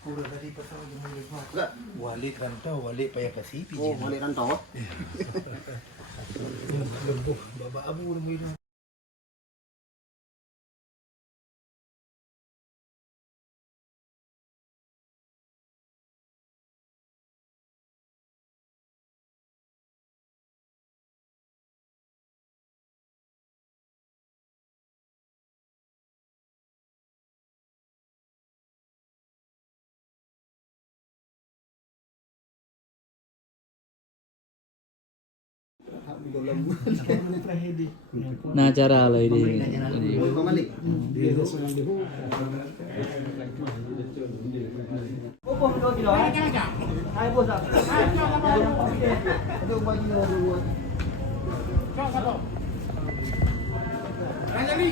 Puro tadi pa tayo yung may lagma. Enggak. Wali kanto, wali pa yung kasipi. Oh, mali ranto. Lumbo, babaabu na mo yun. Na-acara loh ini. Uy, pamalik. Rajali.